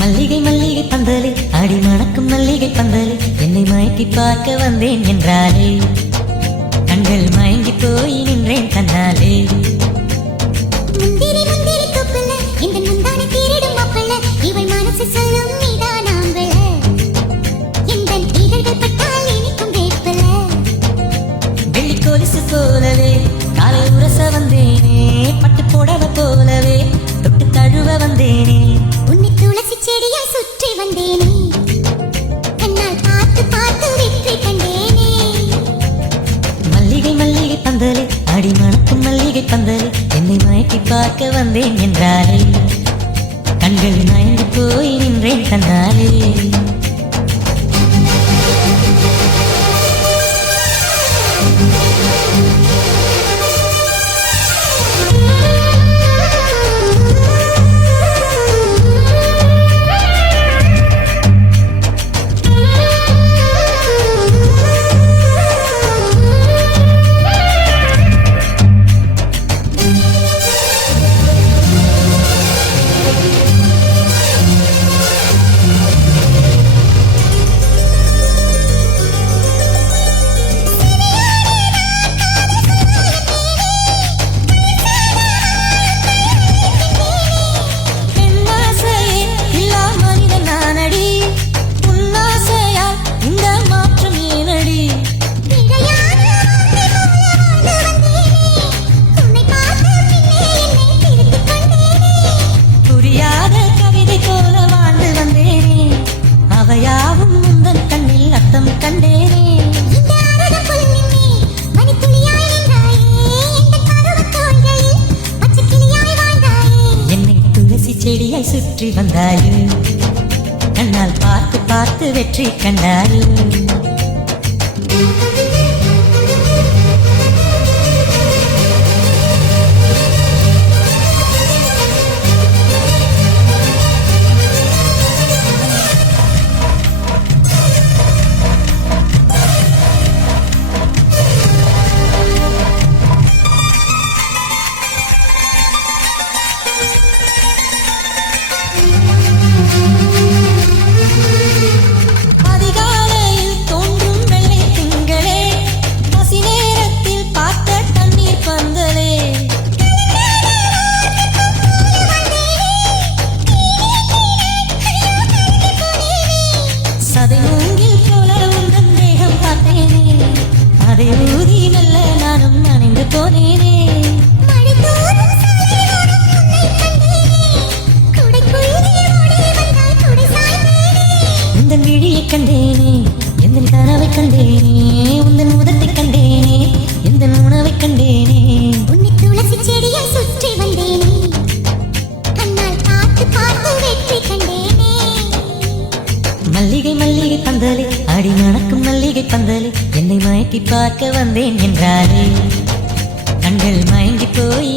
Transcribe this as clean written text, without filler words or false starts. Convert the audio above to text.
மல்லிகை மல்லிகை பந்தலே அடி மணக்கும் மல்லிகை பந்தலே என்னை மயக்கி பார்க்க வந்தேன் என்றாலே கண்கள் மயங்கி போய் நின்றேன் கண்ணாலே. முந்திரி முந்திரி தொப்புல இந்த முந்தானை தீரிடும் மாப்பிள்ள இவள் மனசு சொல்லும் நீதான் ஆம்பள இந்த இதழ்கள் பட்டால் இனிக்கும் வேப்பல. வெள்ளி கொலுசு போலவே காலை உரச வந்தேனே பட்டு போடவ போலவே தொட்டு தழுவ வந்தேனே உன்னை துளசி செடியை சுற்றி வந்தேனே கண்ணால் பார்த்து பார்த்து வெற்றி கண்டேனே. மல்லிகை மல்லிகை பந்தலே அடி மணக்கும் மல்லிகை பந்தலே என்னை மயக்கி பார்க்க வந்தேன் என்றாலே கண்கள் மயங்கி போய் நின்றேன் கண்ணாலே. செடியை சுற்றி வந்தாயோ கண்ணால் பார்த்து பார்த்து வெற்றி கண்டாயோ. உந்தன் விழியை கண்டேனே எந்தன் கனவை கண்டேனே உந்தன் முதத்தை கண்டேனே எந்தன் உணவை கண்டேனே. உன்னை துளசி செடியை சுற்றி வந்தேனே கண்ணால் பார்த்து பார்த்து வெற்றி கண்டேனே. மல்லிகை மல்லிகை பந்தலே அடி மணக்கும் மல்லிகை பந்தலே என்னை மயக்கி பார்க்க வந்தேன் என்றாலே கண்கள் மயங்கி போய்